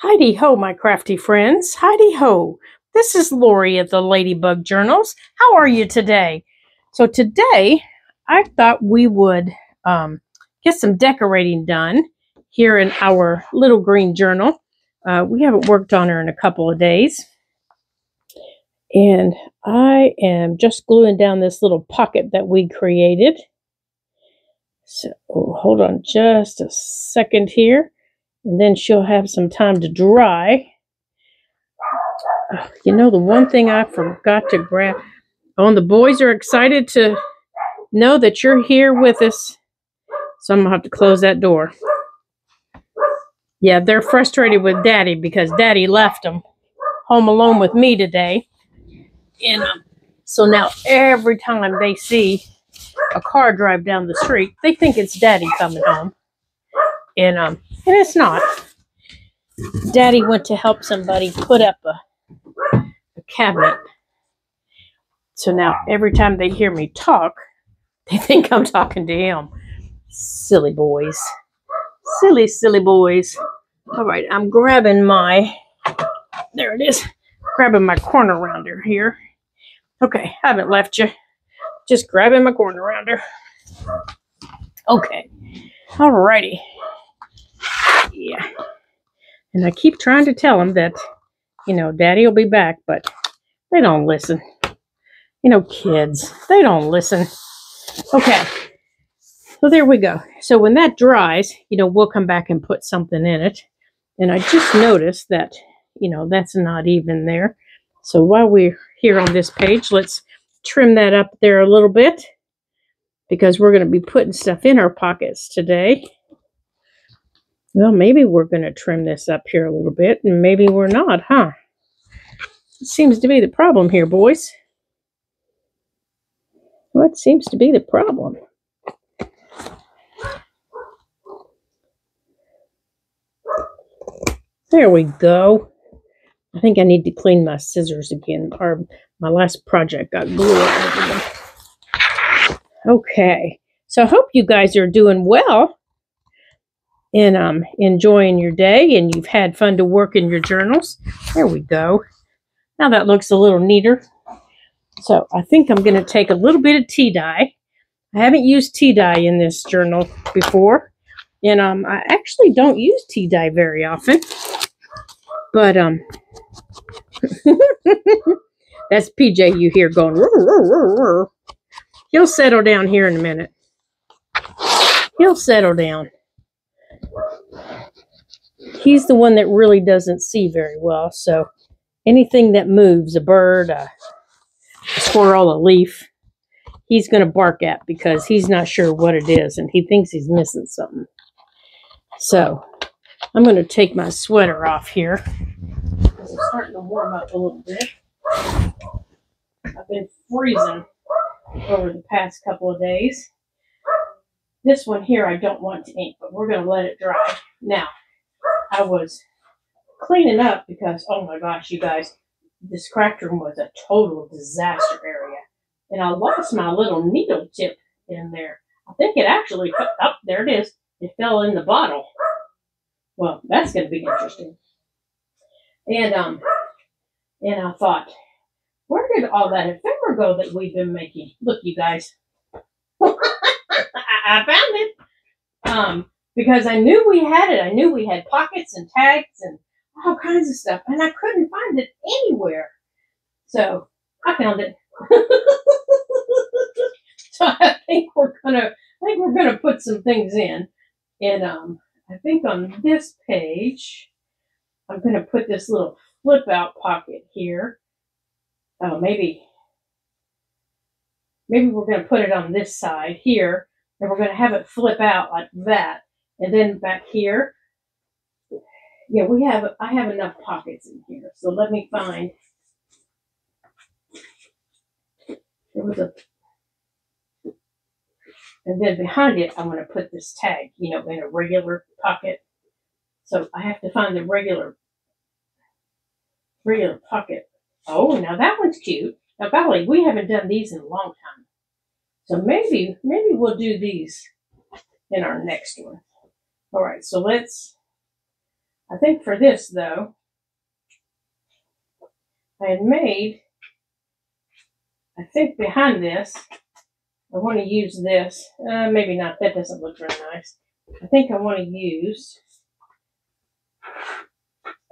Heidi ho, my crafty friends. Heidi ho. This is Lori at the Ladybug Journals. How are you today? So today, I thought we would get some decorating done here in our little green journal. We haven't worked on her in a couple of days. And I am just gluing down this little pocket that we created. So hold on just a second here. And then she'll have some time to dry. You know, the one thing I forgot to grab. Oh, and the boys are excited to know that you're here with us. So I'm going to have to close that door. Yeah, they're frustrated with Daddy because Daddy left them home alone with me today. And so now every time they see a car drive down the street, they think it's Daddy coming home. And it's not. Daddy went to help somebody put up a cabinet. So now every time they hear me talk, they think I'm talking to him. Silly boys. Silly, silly boys. All right, I'm grabbing my, there it is, grabbing my corner rounder here. Okay, I haven't left you. Just grabbing my corner rounder. Okay, all righty. Yeah. And I keep trying to tell them that, you know, Daddy will be back, but they don't listen. You know, kids, they don't listen. Okay, so there we go. So when that dries, you know, we'll come back and put something in it. And I just noticed that, you know, that's not even there. So while we're here on this page, let's trim that up there a little bit because we're going to be putting stuff in our pockets today. Well, maybe we're going to trim this up here a little bit, and maybe we're not, huh? It seems to be the problem here, boys. What seems to be the problem? There we go. I think I need to clean my scissors again. My last project got glue all over them. Okay, so I hope you guys are doing well and enjoying your day, and you've had fun to work in your journals. There we go. Now that looks a little neater. So I think I'm going to take a little bit of tea dye. I haven't used tea dye in this journal before, and I actually don't use tea dye very often. But that's PJ you hear going. Rrr, rrr, rrr, rrr. He'll settle down here in a minute. He'll settle down. He's the one that really doesn't see very well, so anything that moves, a bird, a squirrel, a leaf, he's going to bark at because he's not sure what it is and he thinks he's missing something. So I'm going to take my sweater off here. It's starting to warm up a little bit. I've been freezing over the past couple of days. This one here I don't want to ink, but we're going to let it dry. Now, I was cleaning up because, oh my gosh, you guys, this craft room was a total disaster area. And I lost my little needle tip in there. I think it actually, oh, there it is. It fell in the bottle. Well, that's going to be interesting. And I thought, where did all that ephemera go that we've been making? Look, you guys. I found it. Because I knew we had it. I knew we had pockets and tags and all kinds of stuff. And I couldn't find it anywhere. So I found it. So I think we're gonna put some things in. And I think on this page, I'm gonna put this little flip out pocket here. Oh, maybe we're gonna put it on this side here, and we're gonna have it flip out like that. And then back here, yeah, I have enough pockets in here. So let me find. There was a, and then behind it, I'm going to put this tag, you know, in a regular pocket. So I have to find the regular pocket. Oh, now that one's cute. Now, golly, we haven't done these in a long time. So maybe we'll do these in our next one. All right, so let's I think for this, though, I had made, I think behind this, I want to use this. Maybe not. That doesn't look very nice. I think I want to use,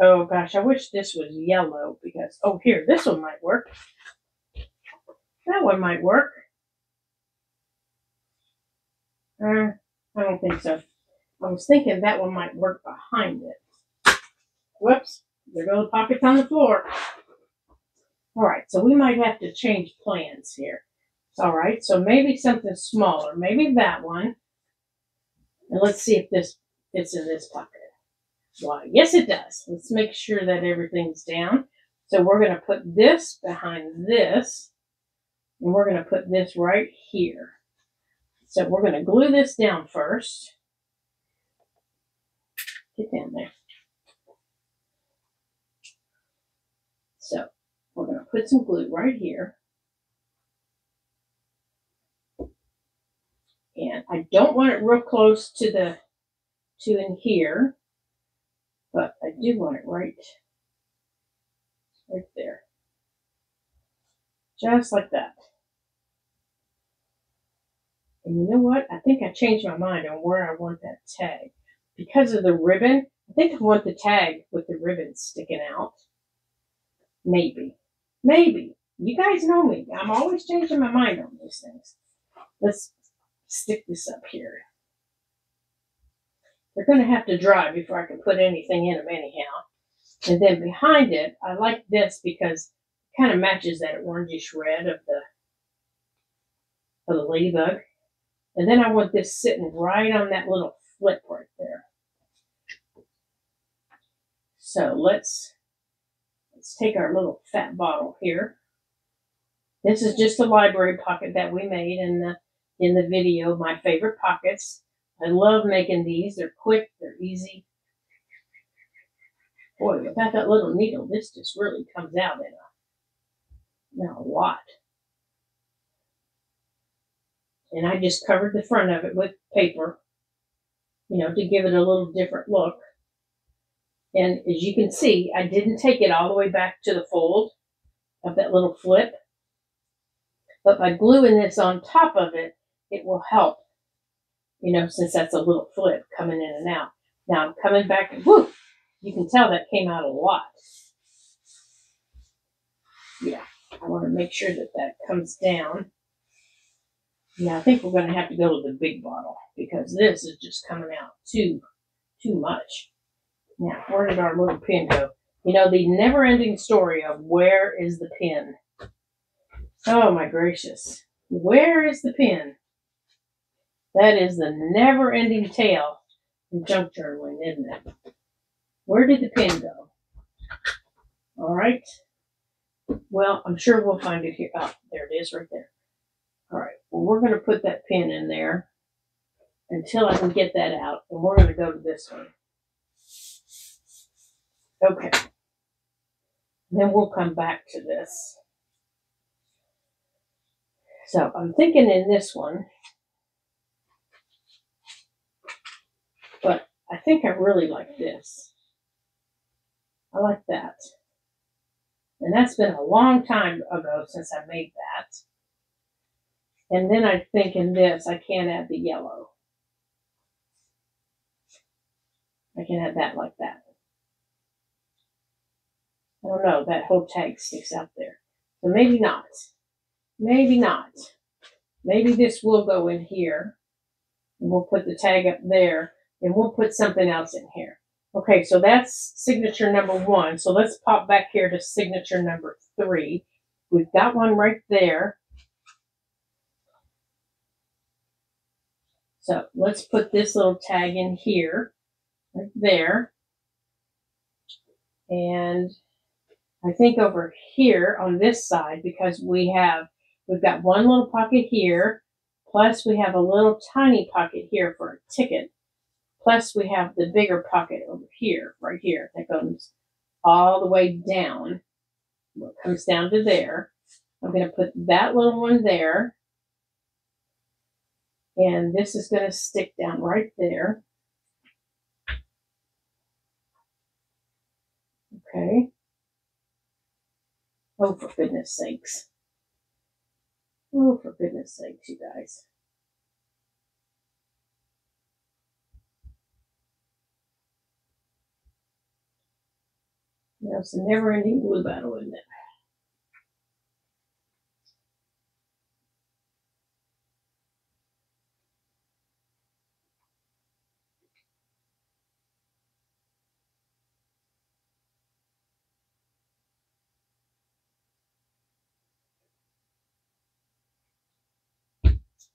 oh gosh, I wish this was yellow because, oh, here, this one might work. That one might work. I don't think so. I was thinking that one might work behind it. Whoops, there go the pockets on the floor. All right, so we might have to change plans here. All right, so maybe something smaller, maybe that one. And let's see if this fits in this pocket. Why, yes it does. Let's make sure that everything's down. So we're going to put this behind this, and we're going to put this right here. So we're going to glue this down first. Get down there. So we're going to put some glue right here. And I don't want it real close to in here, but I do want it right there. Just like that. And you know what? I think I changed my mind on where I want that tag. Because of the ribbon, I think I want the tag with the ribbon sticking out. Maybe. Maybe. You guys know me. I'm always changing my mind on these things. Let's stick this up here. They're going to have to dry before I can put anything in them anyhow. And then behind it, I like this because it kind of matches that orangish red of the ladybug. And then I want this sitting right on that little flip right there. So let's take our little fat bottle here. This is just a library pocket that we made in the video, my favorite pockets. I love making these. They're quick, they're easy. Boy, without that little needle, this just really comes out in a lot. And I just covered the front of it with paper, to give it a little different look. And as you can see, I didn't take it all the way back to the fold of that little flip. But by gluing this on top of it, it will help, since that's a little flip coming in and out. Now I'm coming back and whoo, you can tell that came out a lot. Yeah, I want to make sure that comes down. Yeah, I think we're going to have to go to the big bottle because this is just coming out too much. Now, where did our little pin go? The never-ending story of where is the pin? Oh my gracious. Where is the pin? That is the never-ending tale in junk journaling, isn't it? Where did the pin go? All right. Well, I'm sure we'll find it here. Oh, there it is right there. All right. Well, we're going to put that pin in there until I can get that out. And we're going to go to this one. Okay. Then we'll come back to this. So I'm thinking in this one, but I think I really like this. I like that. And that's been a long time ago since I made that. And then I think in this, I can add the yellow. I can add that like that. I don't know, that whole tag sticks out there. So maybe not. Maybe not. Maybe this will go in here. And we'll put the tag up there. And we'll put something else in here. Okay, so that's signature number 1. So let's pop back here to signature number 3. We've got one right there. So let's put this little tag in here, right there. And I think over here on this side, because we've got one little pocket here, plus we have a little tiny pocket here for a ticket, plus we have the bigger pocket over here, right here, that goes all the way down. It comes down to there. I'm going to put that little one there. And this is going to stick down right there. Okay. Oh, for goodness sakes. Oh, for goodness sakes, you guys. You know, it's a never-ending glue battle, isn't it?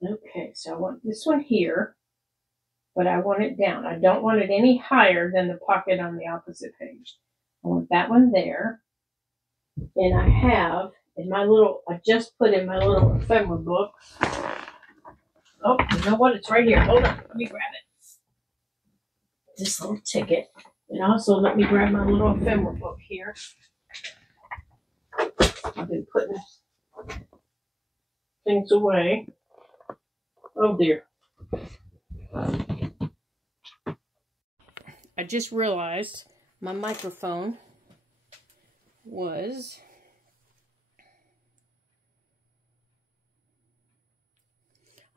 Okay, so I want this one here, but I want it down. I don't want it any higher than the pocket on the opposite page. I want that one there. And I have in my little, I just put in my little ephemera book. Oh, you know what? It's right here. Hold on. Let me grab it. This little ticket. And also let me grab my little ephemera book here. I've been putting things away. Oh dear. I just realized my microphone was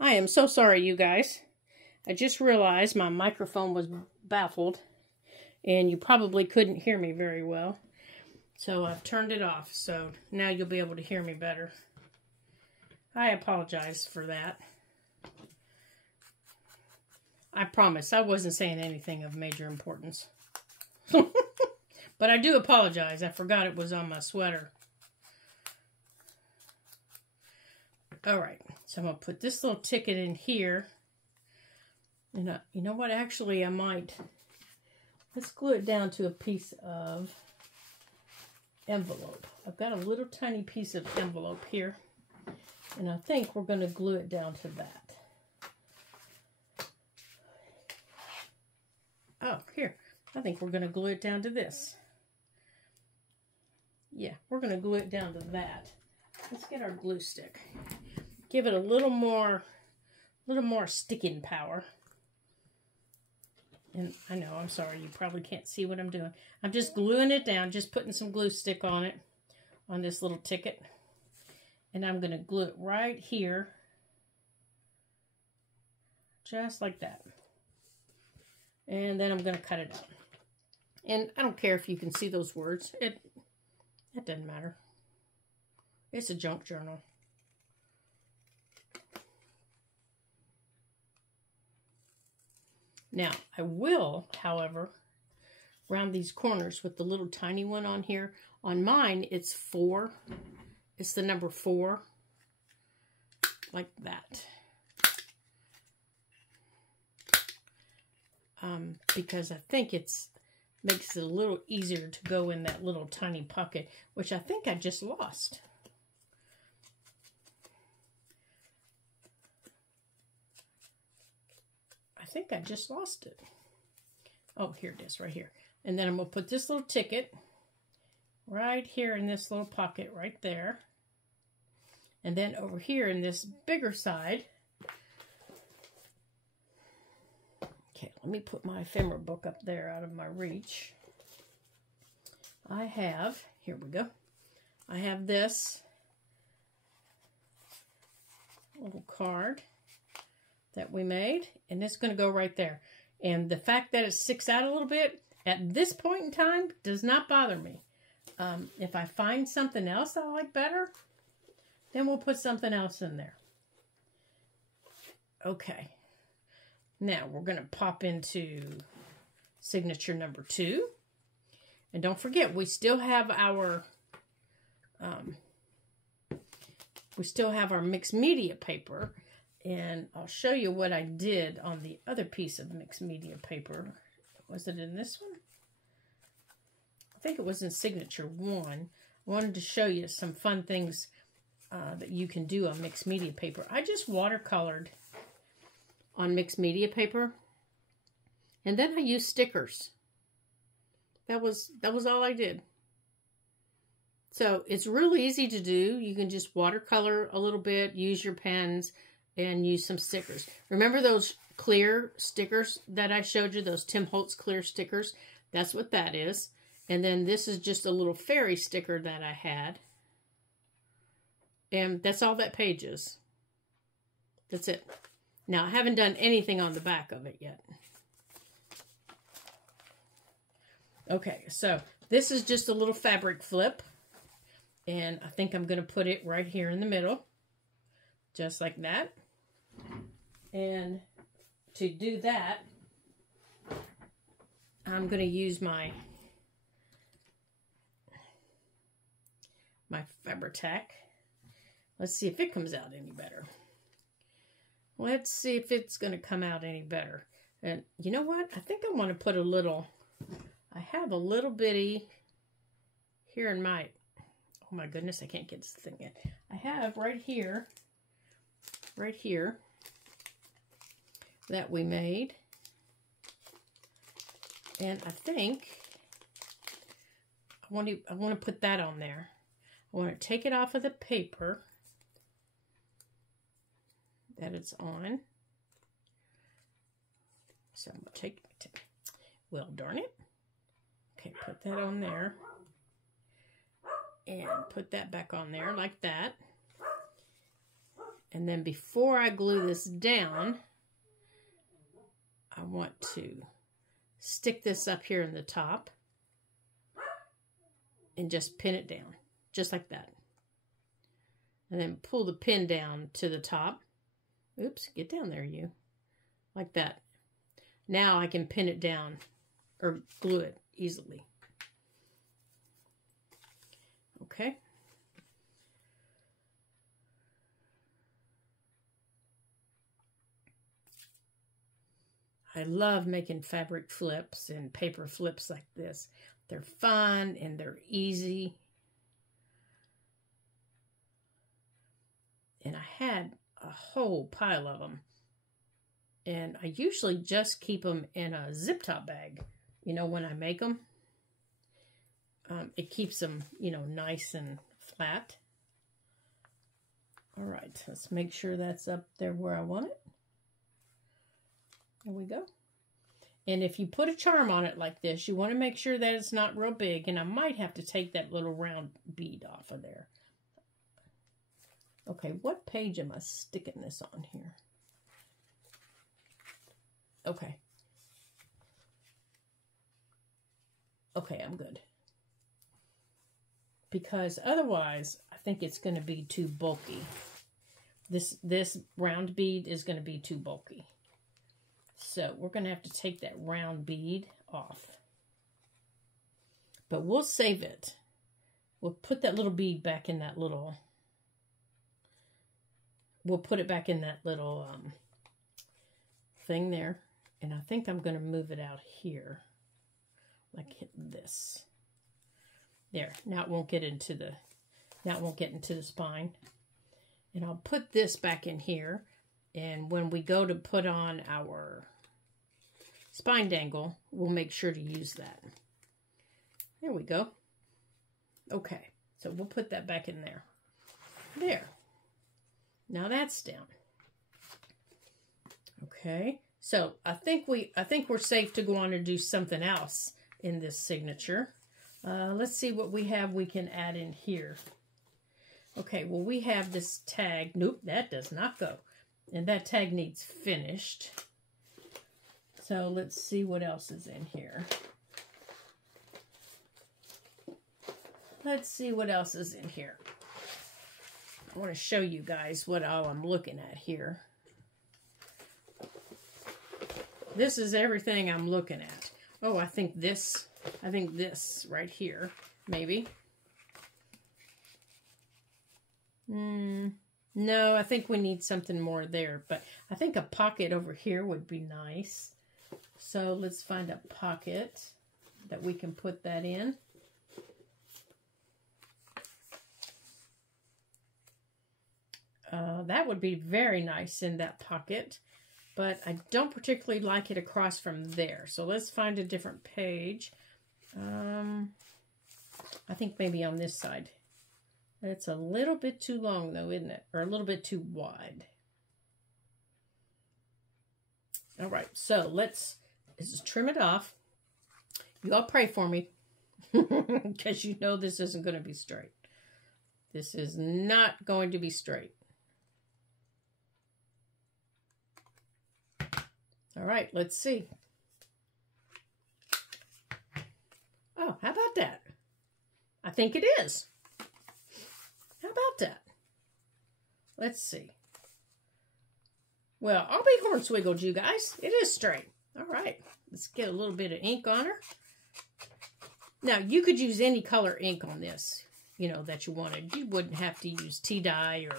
I am so sorry, you guys. I just realized my microphone was baffled and you probably couldn't hear me very well. So I've turned it off, so now you'll be able to hear me better. I apologize for that. I promise I wasn't saying anything of major importance. But I do apologize. I forgot it was on my sweater. Alright, so I'm going to put this little ticket in here. And you know what? Actually, I might. Let's glue it down to a piece of envelope. I've got a little tiny piece of envelope here. And I think we're going to glue it down to that. Oh, here. I think we're going to glue it down to this. Yeah, we're going to glue it down to that. Let's get our glue stick. Give it a little more sticking power. And I know, I'm sorry, you probably can't see what I'm doing. I'm just gluing it down, just putting some glue stick on it, on this little ticket. And I'm going to glue it right here. Just like that. And then I'm going to cut it out. And I don't care if you can see those words. It doesn't matter. It's a junk journal. Now, I will, however, round these corners with the little tiny one on here. On mine, it's 4. It's the number 4. Like that. Because I think makes it a little easier to go in that little tiny pocket, which I think I just lost. I think I just lost it. Oh, here it is, right here. And then I'm going to put this little ticket right here in this little pocket right there. And then over here in this bigger side. Okay, let me put my ephemera book up there out of my reach. I have, here we go. I have this little card that we made, and it's going to go right there. And the fact that it sticks out a little bit at this point in time does not bother me. If I find something else I like better, then we'll put something else in there. Okay. Now we're going to pop into signature number 2. And don't forget, we still have our mixed media paper. And I'll show you what I did on the other piece of mixed media paper. Was it in this one? I think it was in signature 1. I wanted to show you some fun things that you can do on mixed media paper. I just watercolored on mixed media paper. And then I used stickers. That was all I did. So it's really easy to do. You can just watercolor a little bit, use your pens, and use some stickers. Remember those clear stickers that I showed you, those Tim Holtz clear stickers? That's what that is. And then this is just a little fairy sticker that I had. And that's all that page is. That's it. Now, I haven't done anything on the back of it yet. Okay, so this is just a little fabric flip. And I think I'm going to put it right here in the middle. Just like that. And to do that, I'm going to use my Fabri-Tac. Let's see if it comes out any better. Let's see if it's going to come out any better. And you know what? I think I want to put a little, I have a little bitty here in my, oh my goodness, I can't get this thing in. I have right here, that we made. And I think I want to put that on there. I want to take it off of the paper that it's on. So I'm going to take, well, darn it. Okay, put that on there. And put that back on there like that. And then before I glue this down, I want to stick this up here in the top and just pin it down, just like that. And then pull the pin down to the top. Oops, get down there, you. Like that. Now I can pin it down or glue it easily. Okay. I love making fabric flips and paper flips like this. They're fun and they're easy. And I had a whole pile of them. And I usually just keep them in a zip top bag, you know, when I make them. It keeps them, you know, nice and flat. All right, let's make sure that's up there where I want it. There we go. And if you put a charm on it like this, you want to make sure that it's not real big. And I might have to take that little round bead off of there. Okay, what page am I sticking this on here? Okay. Okay, I'm good. Because otherwise, I think it's going to be too bulky. This round bead is going to be too bulky. So we're going to have to take that round bead off. But we'll save it. We'll put that little bead back in that little... We'll put it back in that little thing there. And I think I'm going to move it out here. Like this. There. Now it won't get into the... Now it won't get into the spine. And I'll put this back in here. And when we go to put on our spine dangle, we'll make sure to use that. There we go. Okay, so we'll put that back in there. There. Now that's down. Okay, so I think we're safe to go on and do something else in this signature. Let's see what we have we can add in here. Okay, well we have this tag. Nope, that does not go. And that tag needs finished. So let's see what else is in here. Let's see what else is in here. I want to show you guys what all I'm looking at here. This is everything I'm looking at. Oh, I think this right here, maybe. No, I think we need something more there, but I think a pocket over here would be nice. So let's find a pocket that we can put that in. That would be very nice in that pocket, but I don't particularly like it across from there. So let's find a different page. I think maybe on this side. It's a little bit too long though, isn't it? Or a little bit too wide. All right, so let's just trim it off. You all pray for me. Because you know this isn't going to be straight. This is not going to be straight. All right, let's see. Oh, how about that? I think it is. How about that? Let's see. Well, I'll be hornswiggled, you guys. It is straight. All right, let's get a little bit of ink on her. Now, you could use any color ink on this, you know, that you wanted. You wouldn't have to use tea dye or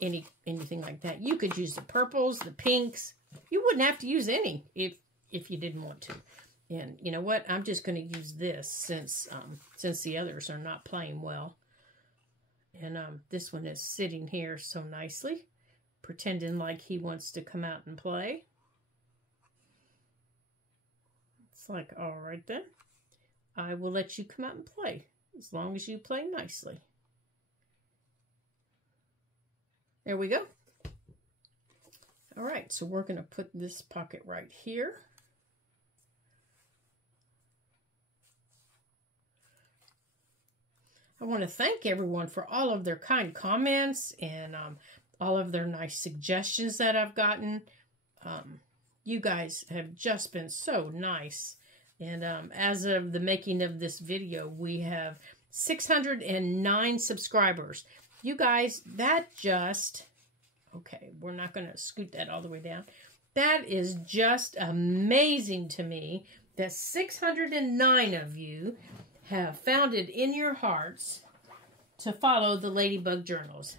anything like that. You could use the purples, the pinks. You wouldn't have to use any if you didn't want to. And you know what? I'm just going to use this since the others are not playing well. And this one is sitting here so nicely, pretending like he wants to come out and play. It's like, all right then. I will let you come out and play, as long as you play nicely. There we go. All right, so we're going to put this pocket right here. I want to thank everyone for all of their kind comments and all of their nice suggestions that I've gotten. You guys have just been so nice. And as of the making of this video, we have 609 subscribers. You guys, that just... Okay, we're not going to scoot that all the way down. That is just amazing to me that 609 of you have found it in your hearts to follow the Ladybug Journals.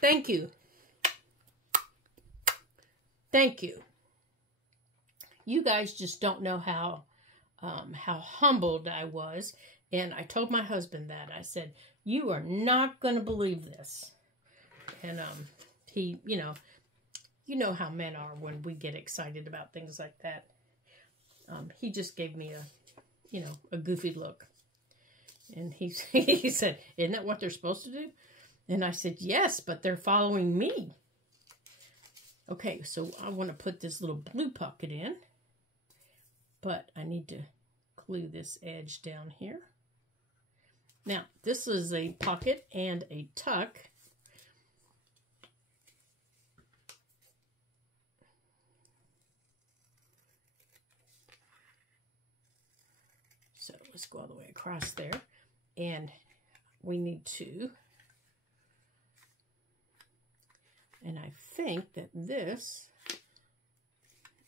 Thank you. Thank you. You guys just don't know how humbled I was. And I told my husband that. I said, you are not going to believe this. And he, you know how men are when we get excited about things like that. He just gave me a goofy look. And he said, isn't that what they're supposed to do? And I said, yes, but they're following me. Okay, so I want to put this little blue pocket in. But I need to glue this edge down here. Now, this is a pocket and a tuck. So let's go all the way across there. And we need to, and I think that this,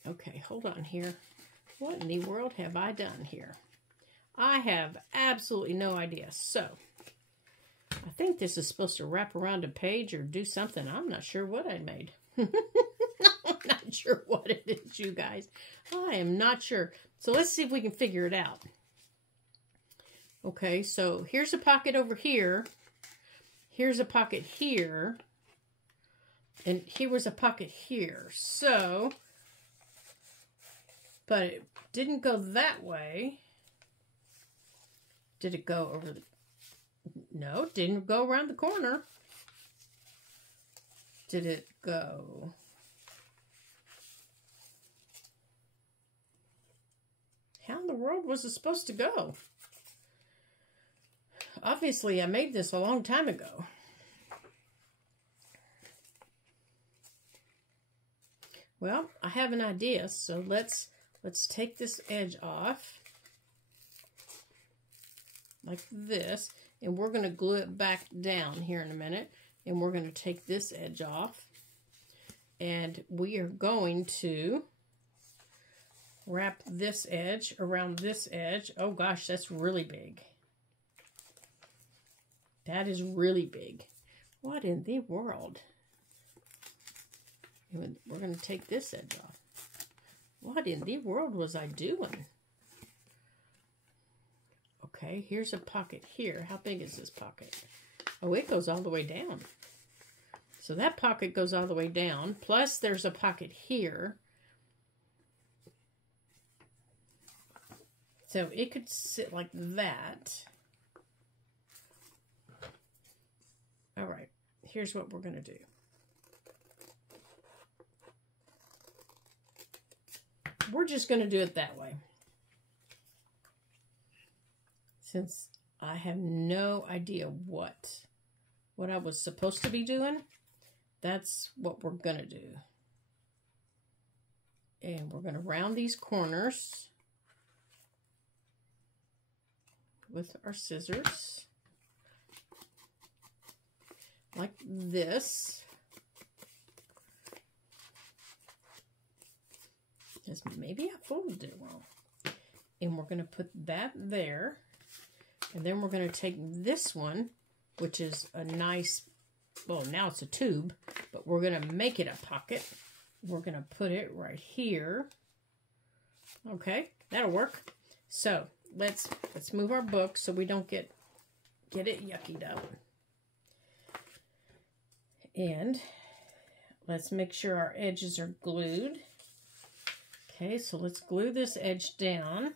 okay, hold on here. What in the world have I done here? I have absolutely no idea. So, I think this is supposed to wrap around a page or do something. I'm not sure what I made. I'm not sure what it is, you guys. I am not sure. So, let's see if we can figure it out. Okay, so here's a pocket over here. Here's a pocket here. And here was a pocket here. So... But it didn't go that way. Did it go over the... No, it didn't go around the corner. Did it go... How in the world was it supposed to go? Obviously, I made this a long time ago. Well, I have an idea, so let's take this edge off, like this, and we're going to glue it back down here in a minute, and we're going to take this edge off, and we are going to wrap this edge around this edge. Oh gosh, that's really big. That is really big. What in the world? We're going to take this edge off. What in the world was I doing? Okay, here's a pocket here. How big is this pocket? Oh, it goes all the way down. So that pocket goes all the way down. Plus, there's a pocket here. So it could sit like that. All right, here's what we're going to do. We're just going to do it that way. since I have no idea what I was supposed to be doing, that's what we're going to do. And we're going to round these corners with our scissors like this. Because maybe I folded it wrong. And we're going to put that there. And then we're going to take this one, which is a nice, well, now it's a tube, but we're going to make it a pocket. We're going to put it right here. Okay, that'll work. So let's move our book so we don't get it yuckied up. And let's make sure our edges are glued. Okay, so let's glue this edge down.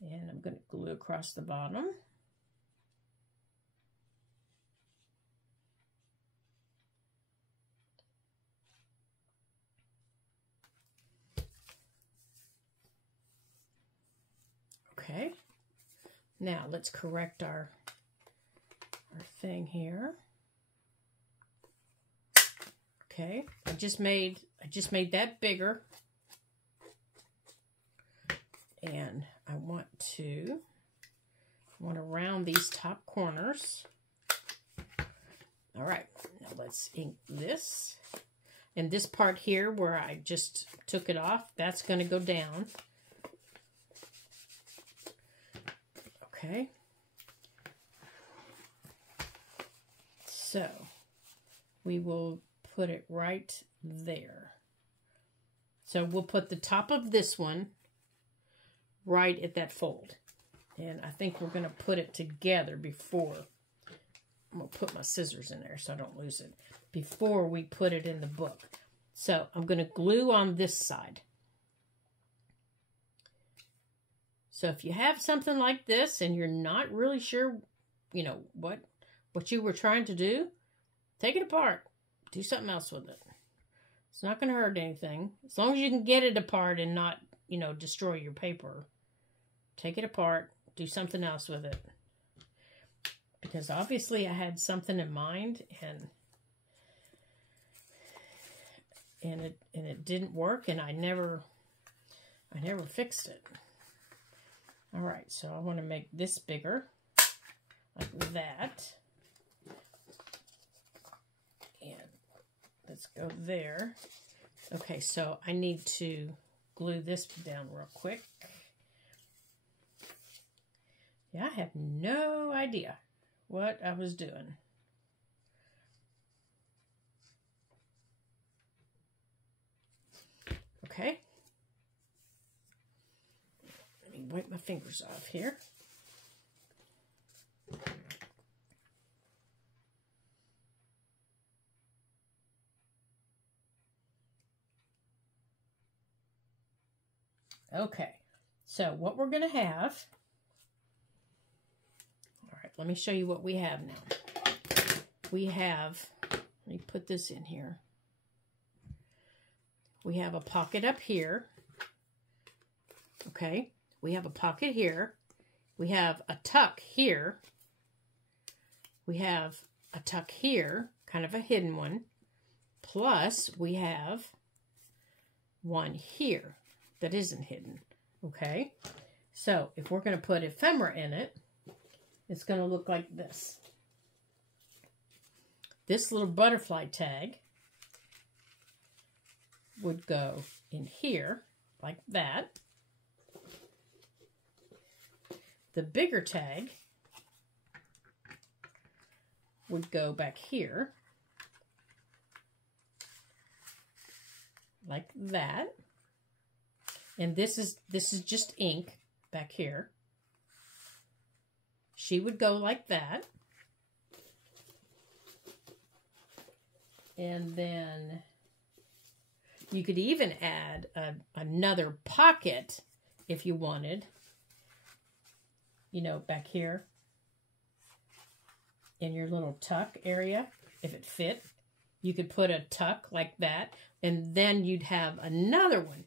And I'm going to glue across the bottom. Okay, now let's correct our thing here. Okay, I just made that bigger, and I want to round these top corners. All right, now let's ink this, and this part here where I just took it off, that's going to go down. Okay, so we will put it right there. So we'll put the top of this one right at that fold. And I think we're going to put it together before. I'm going to put my scissors in there so I don't lose it. Before we put it in the book. So I'm going to glue on this side. So if you have something like this and you're not really sure, you know, what you were trying to do, take it apart. Do something else with it. It's not going to hurt anything. As long as you can get it apart and not, you know, destroy your paper. Take it apart. Do something else with it. Because obviously I had something in mind and it didn't work, and I never fixed it. All right, so I want to make this bigger, like that. And let's go there. Okay, so I need to glue this down real quick. Yeah, I have no idea what I was doing. Okay. Let me wipe my fingers off here. Okay, so what we're going to have, all right, let me show you what we have now. We have, let me put this in here. We have a pocket up here, okay? We have a pocket here. We have a tuck here. We have a tuck here, kind of a hidden one. Plus, we have one here that isn't hidden, okay? So, if we're going to put ephemera in it, it's going to look like this. This little butterfly tag would go in here, like that. The bigger tag would go back here, like that. And this is just ink back here. She would go like that. And then you could even add another pocket if you wanted. You know, back here in your little tuck area, if it fit. You could put a tuck like that, And then you'd have another one.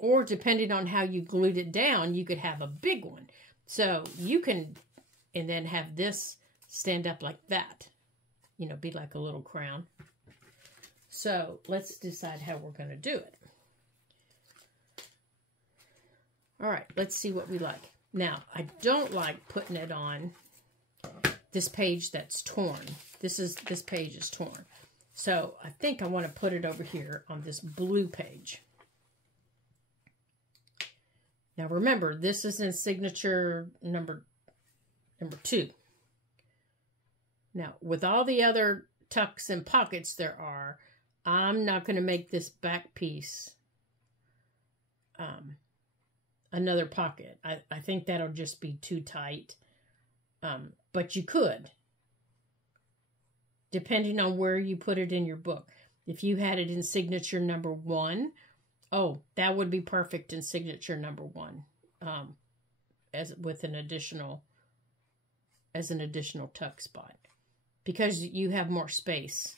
Or depending on how you glued it down, you could have a big one. So you can, and then have this stand up like that. You know, be like a little crown. So let's decide how we're going to do it. All right, let's see what we like. Now, I don't like putting it on this page that's torn. This page is torn. So I think I want to put it over here on this blue page. Now remember, this is in signature number 2. Now, with all the other tucks and pockets there are, I'm not going to make this back piece another pocket. I think that'll just be too tight. But you could, depending on where you put it in your book. If you had it in signature number 1, oh, that would be perfect in signature number 1, as an additional tuck spot, because you have more space.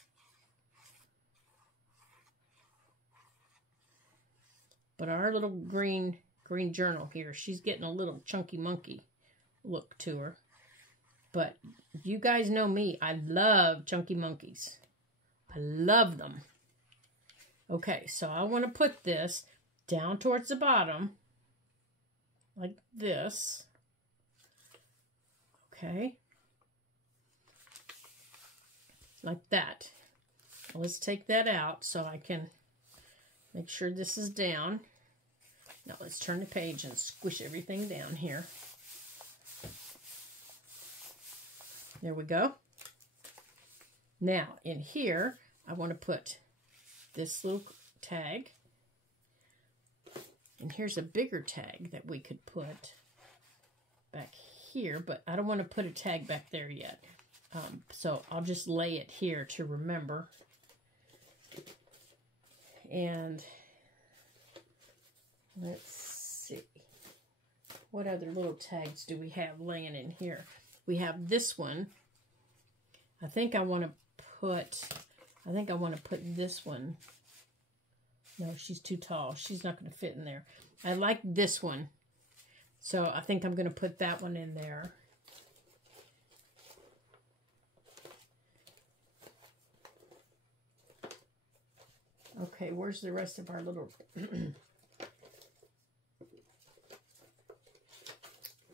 But our little green journal here, she's getting a little chunky monkey look to her. But you guys know me. I love chunky monkeys. I love them. Okay, so I want to put this down towards the bottom. Like this. Okay. Like that. Let's take that out so I can make sure this is down. Now let's turn the page and squish everything down here. There we go. Now, in here, I want to put this little tag. And here's a bigger tag that we could put back here, but I don't want to put a tag back there yet. So I'll just lay it here to remember. And let's see. What other little tags do we have laying in here? We have this one. I think I want to put this one. No, she's too tall. She's not going to fit in there. I like this one. So I think I'm going to put that one in there. Okay, where's the rest of our little...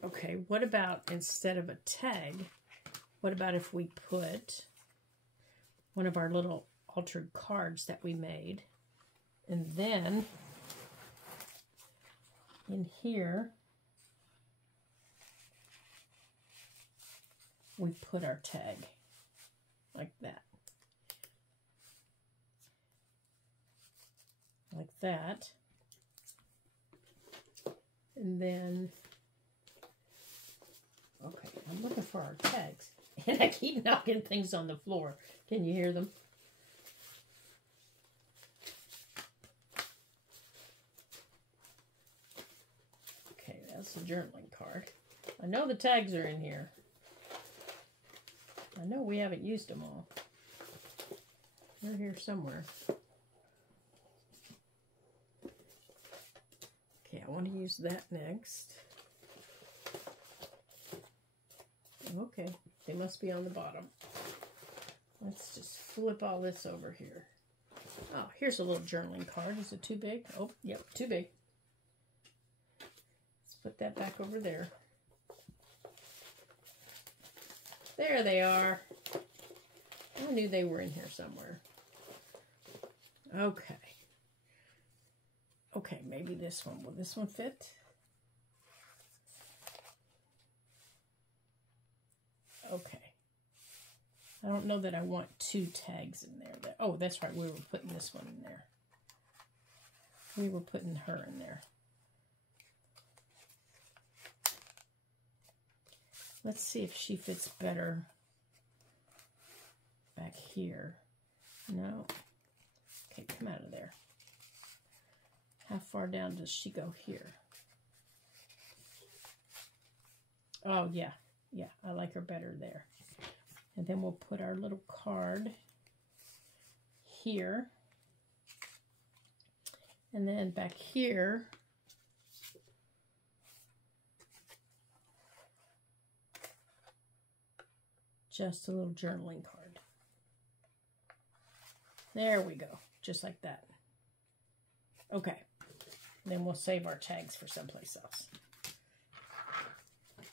Okay, what about, instead of a tag, what about if we put one of our little altered cards that we made, and then in here we put our tag like that. Like that. And then, okay, I'm looking for our tags. And I keep knocking things on the floor. Can you hear them? Okay, that's the journaling card. I know the tags are in here. I know we haven't used them all. They're here somewhere. Okay, I want to use that next. Okay, they must be on the bottom. Let's just flip all this over here. Oh, here's a little journaling card. Is it too big? Oh, yep, too big. Let's put that back over there. There they are. I knew they were in here somewhere. Okay. Okay, maybe this one. Will this one fit? Okay. I don't know that I want two tags in there. Oh, that's right. We were putting this one in there. We were putting her in there. Let's see if she fits better back here. No. Okay, come out of there. How far down does she go here? Oh, yeah. Yeah, I like her better there. And then we'll put our little card here. And then back here, just a little journaling card. There we go, just like that. Okay, then we'll save our tags for someplace else.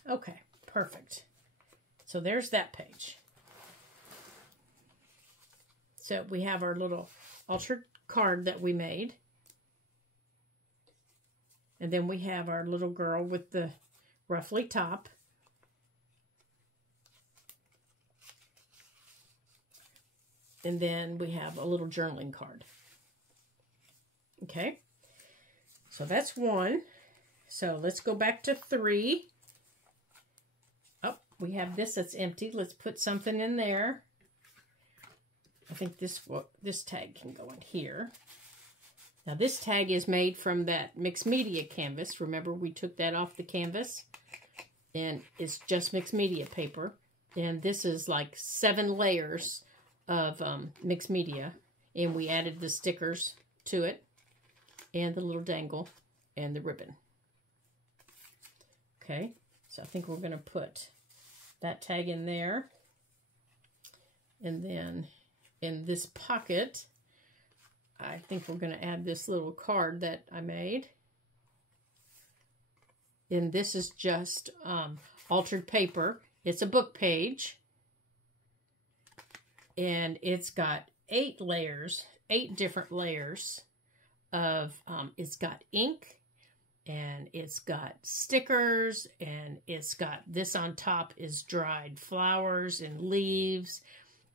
Okay, perfect. So there's that page. So we have our little altered card that we made. And then we have our little girl with the ruffly top. And then we have a little journaling card. Okay. So that's 1. So let's go back to 3. Oh, we have this that's empty. Let's put something in there. I think this tag can go in here. Now this tag is made from that mixed media canvas. Remember, we took that off the canvas, and it's just mixed media paper. And this is like 7 layers of mixed media, and we added the stickers to it, and the little dangle, and the ribbon. Okay, so I think we're going to put that tag in there, and then in this pocket, I think we're going to add this little card that I made. And this is just altered paper. It's a book page. And it's got 8 layers, 8 different layers of, it's got ink, and it's got stickers, and it's got this on top is dried flowers and leaves.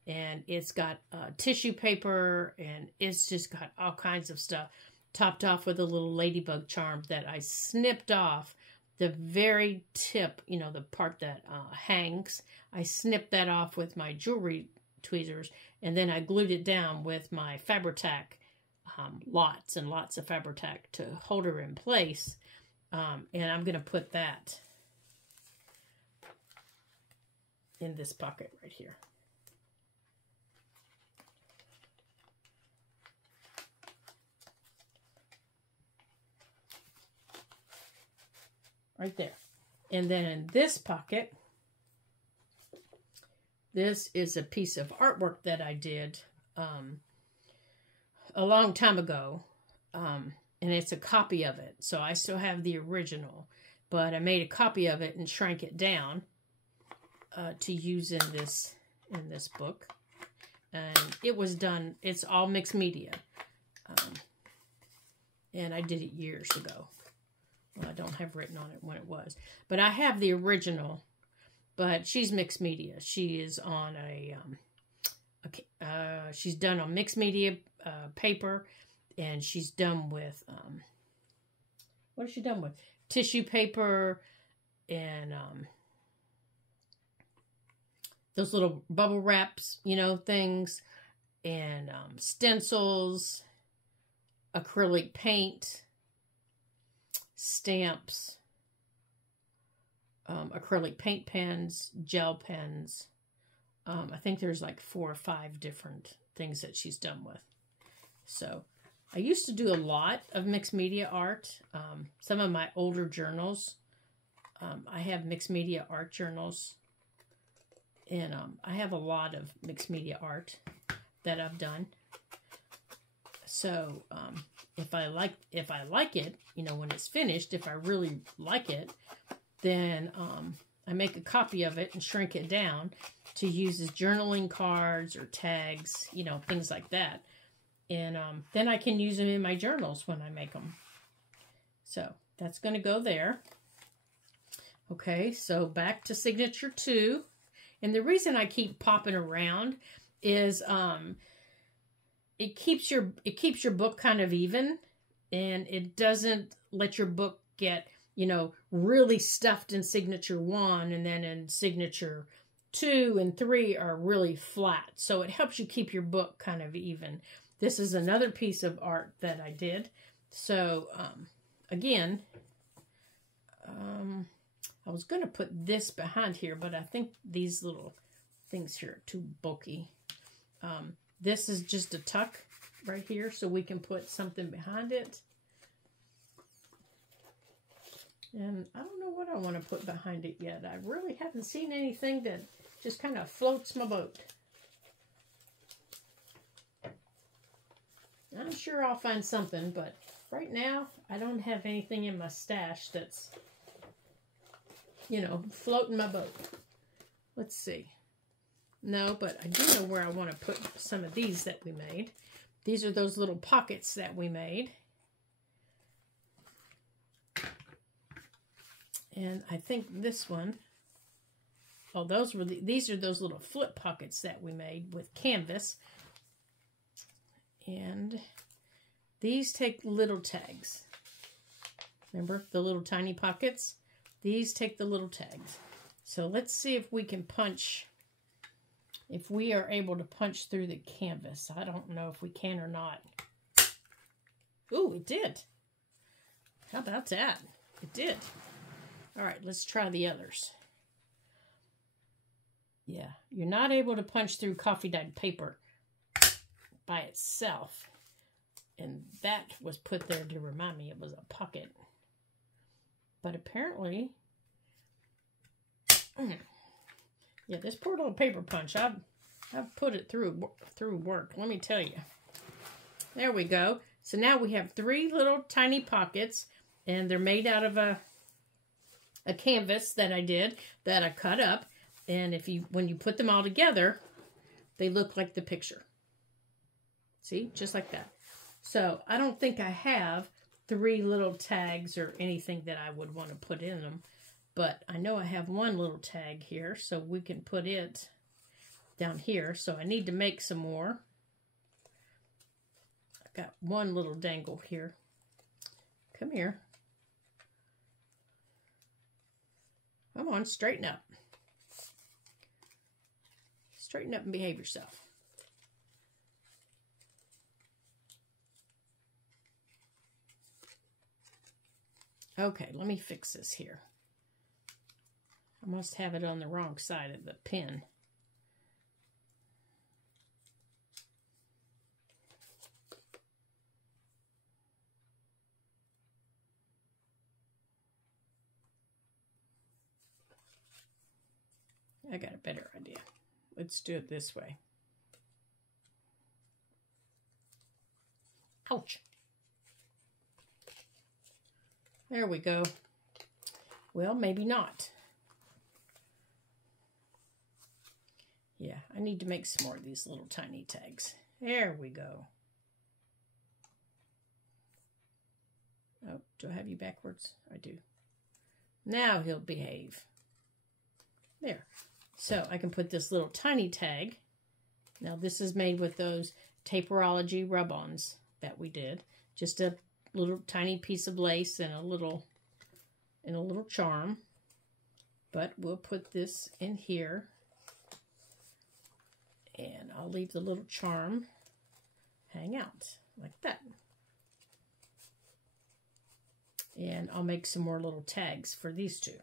And it's got tissue paper, and it's just got all kinds of stuff, topped off with a little ladybug charm that I snipped off the very tip, you know, the part that hangs. I snipped that off with my jewelry tweezers, and then I glued it down with my Fabri-Tac, lots and lots of Fabri-Tac to hold her in place. And I'm going to put that in this pocket right here. Right there. And then in this pocket, this is a piece of artwork that I did a long time ago. And it's a copy of it. So I still have the original. But I made a copy of it and shrank it down to use in this book. And it was done, it's all mixed media. And I did it years ago. Well, I don't have written on it when it was. But I have the original. But she's mixed media. She is on she's done on mixed media paper. And she's done with, what is she done with? Tissue paper and those little bubble wraps, you know, things. And stencils, acrylic paint, stamps, acrylic paint pens, gel pens. I think there's like 4 or 5 different things that she's done with. So I used to do a lot of mixed media art. Some of my older journals, I have mixed media art journals. And I have a lot of mixed media art that I've done. So if I like it, you know, when it's finished, if I really like it, then I make a copy of it and shrink it down to use as journaling cards or tags, you know, things like that. And then I can use them in my journals when I make them. So that's going to go there. Okay, so back to signature 2. And the reason I keep popping around is it keeps your book kind of even, and it doesn't let your book get, you know, really stuffed in signature 1, and then in signature 2 and 3 are really flat. So it helps you keep your book kind of even. This is another piece of art that I did. So again, I was going to put this behind here, but I think these little things here are too bulky. This is just a tuck right here, so we can put something behind it. And I don't know what I want to put behind it yet. I really haven't seen anything that just kind of floats my boat. I'm sure I'll find something, but right now I don't have anything in my stash that's, you know, floating my boat. Let's see. No, but I do know where I want to put some of these that we made. These are those little pockets that we made. And I think this one, oh, those were these are those little flip pockets that we made with canvas. And these take little tags. Remember the little tiny pockets? These take the little tags. So let's see if we can punch, if we are able to punch through the canvas. I don't know if we can or not. Ooh, it did. How about that? It did. All right, let's try the others. Yeah, you're not able to punch through coffee dyed paper by itself. And that was put there to remind me it was a pocket. But apparently, yeah, this poor little paper punch, I've put it through work, let me tell you. There we go. So now we have 3 little tiny pockets, and they're made out of a canvas that I did, that I cut up. And when you put them all together, they look like the picture. See, just like that. So I don't think I have 3 little tags or anything that I would want to put in them, but I know I have one little tag here, so we can put it down here. So I need to make some more. I've got one little dangle here. Come here. Come on, straighten up. Straighten up and behave yourself. Okay, let me fix this here. I must have it on the wrong side of the pen. I got a better idea. Let's do it this way. Ouch. There we go. Well, maybe not. Yeah, I need to make some more of these little tiny tags. There we go. Oh, do I have you backwards? I do. Now he'll behave. There. So I can put this little tiny tag. Now this is made with those Taperology rub-ons that we did. Just a little tiny piece of lace and a little charm. But we'll put this in here. And I'll leave the little charm hang out like that. And I'll make some more little tags for these two.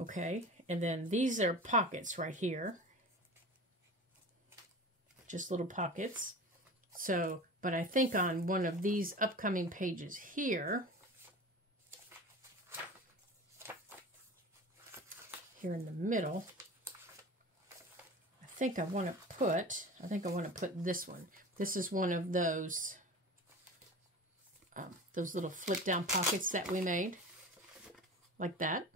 Okay, and then these are pockets right here. Just little pockets. So, but I think on one of these upcoming pages here, here in the middle, I think I want to put this one. This is one of those little flip down pockets that we made, like that.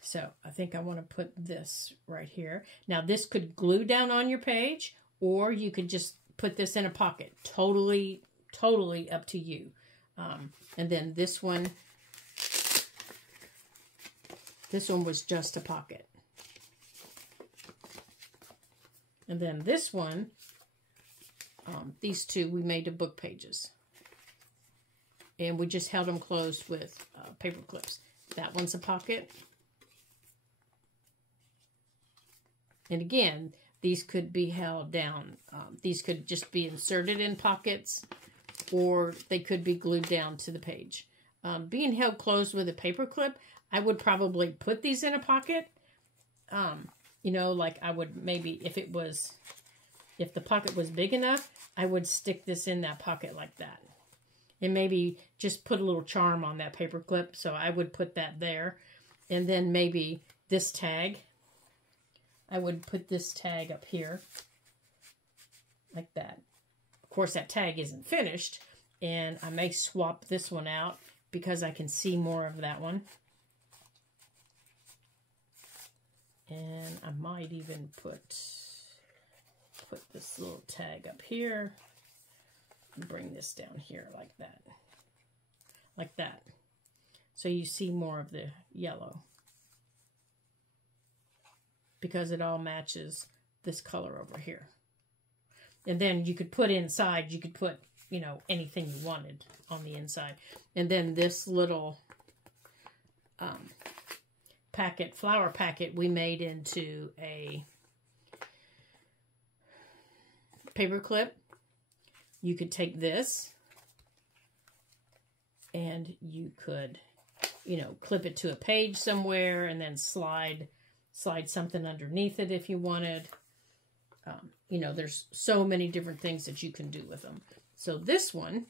So I think I want to put this right here. Now this could glue down on your page, or you could just put this in a pocket. Totally up to you. And then this one was just a pocket. And then this one, these two we made to book pages. And we just held them closed with paper clips. That one's a pocket. And again, these could be held down. These could just be inserted in pockets, or they could be glued down to the page. Being held closed with a paper clip, I would probably put these in a pocket. You know, like I would maybe, if it was if the pocket was big enough, I would stick this in that pocket like that. And maybe just put a little charm on that paper clip. So I would put that there. And then maybe this tag. I would put this tag up here. Like that. Of course, that tag isn't finished. And I may swap this one out because I can see more of that one. And I might even put this little tag up here. Bring this down here like that. Like that. So you see more of the yellow. Because it all matches this color over here. And then you could put inside, you could put, you know, anything you wanted on the inside. And then this little packet, flower packet, we made into a paper clip. You could take this and you could, you know, clip it to a page somewhere and then slide something underneath it if you wanted. You know, there's so many different things that you can do with them. So this one,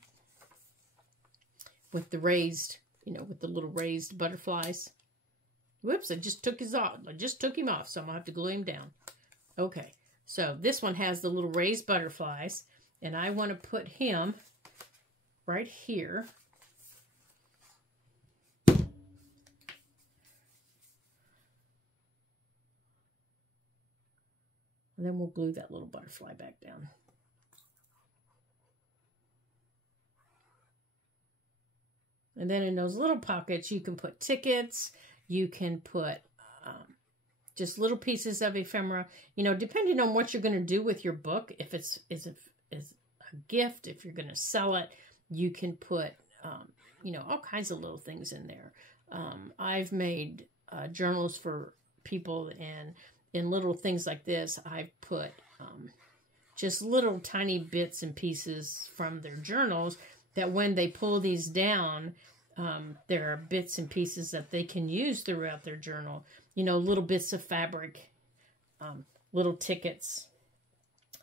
with the raised, you know, with the little raised butterflies. Whoops, I just took his off. I just took him off, so I'm going to have to glue him down. Okay, so this one has the little raised butterflies. And I want to put him right here. And then we'll glue that little butterfly back down. And then in those little pockets, you can put tickets. You can put just little pieces of ephemera. You know, depending on what you're going to do with your book, if it's a gift, if you're going to sell it, you can put, you know, all kinds of little things in there. I've made journals for people, and in little things like this, I've put just little tiny bits and pieces from their journals that when they pull these down, there are bits and pieces that they can use throughout their journal. You know, little bits of fabric, little tickets,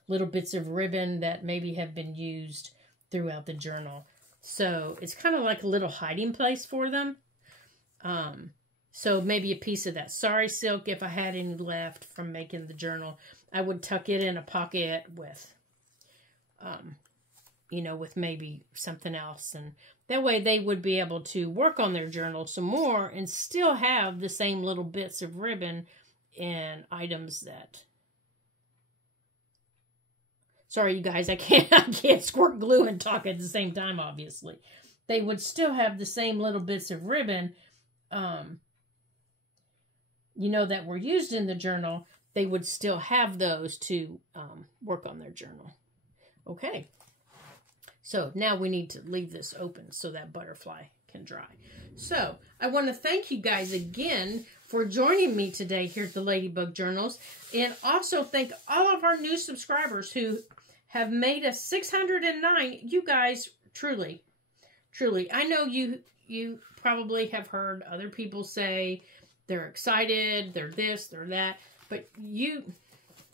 little bits of ribbon that maybe have been used throughout the journal. So it's kind of like a little hiding place for them. So maybe a piece of that sari silk, if I had any left from making the journal, I would tuck it in a pocket with, you know, with maybe something else. And that way they would be able to work on their journal some more and still have the same little bits of ribbon and items that... Sorry, you guys, I can't squirt glue and talk at the same time, obviously. They would still have the same little bits of ribbon, you know, that were used in the journal. They would still have those to work on their journal. Okay. So now we need to leave this open so that butterfly can dry. So I want to thank you guys again for joining me today here at the Ladybug Journals. And also thank all of our new subscribers who have made us 609. You guys, truly, I know you probably have heard other people say they're excited, they're this, they're that, but you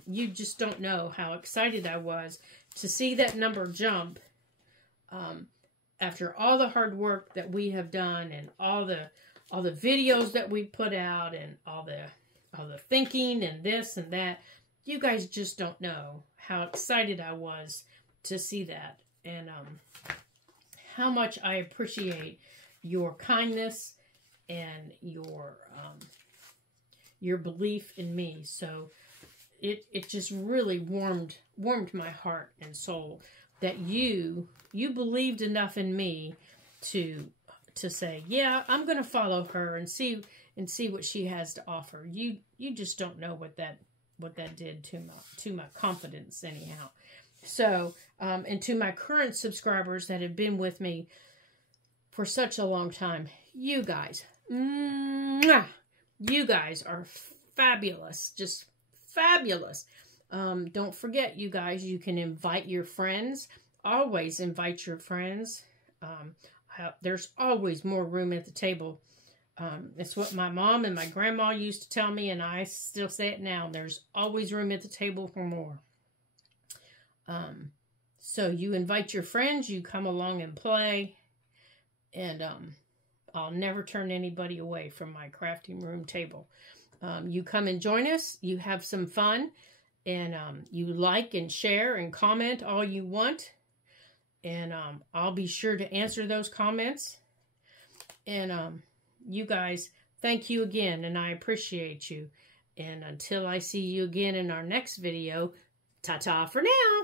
just don't know how excited I was to see that number jump after all the hard work that we have done and all the videos that we put out and all the thinking and this and that. You guys just don't know how excited I was to see that, and how much I appreciate your kindness and your belief in me. So it just really warmed my heart and soul that you believed enough in me to say, yeah, I'm going to follow her and see what she has to offer. You just don't know what that did to my confidence anyhow. So, and to my current subscribers that have been with me for such a long time, you guys, you guys are fabulous, just fabulous. Don't forget, you guys, you can invite your friends. Always invite your friends. There's always more room at the table. It's what my mom and my grandma used to tell me, and I still say it now. There's always room at the table for more. So you invite your friends, you come along and play, and I'll never turn anybody away from my crafting room table. You come and join us, you have some fun, and you like and share and comment all you want. And I'll be sure to answer those comments. And you guys, thank you again, and I appreciate you. And until I see you again in our next video, ta-ta for now.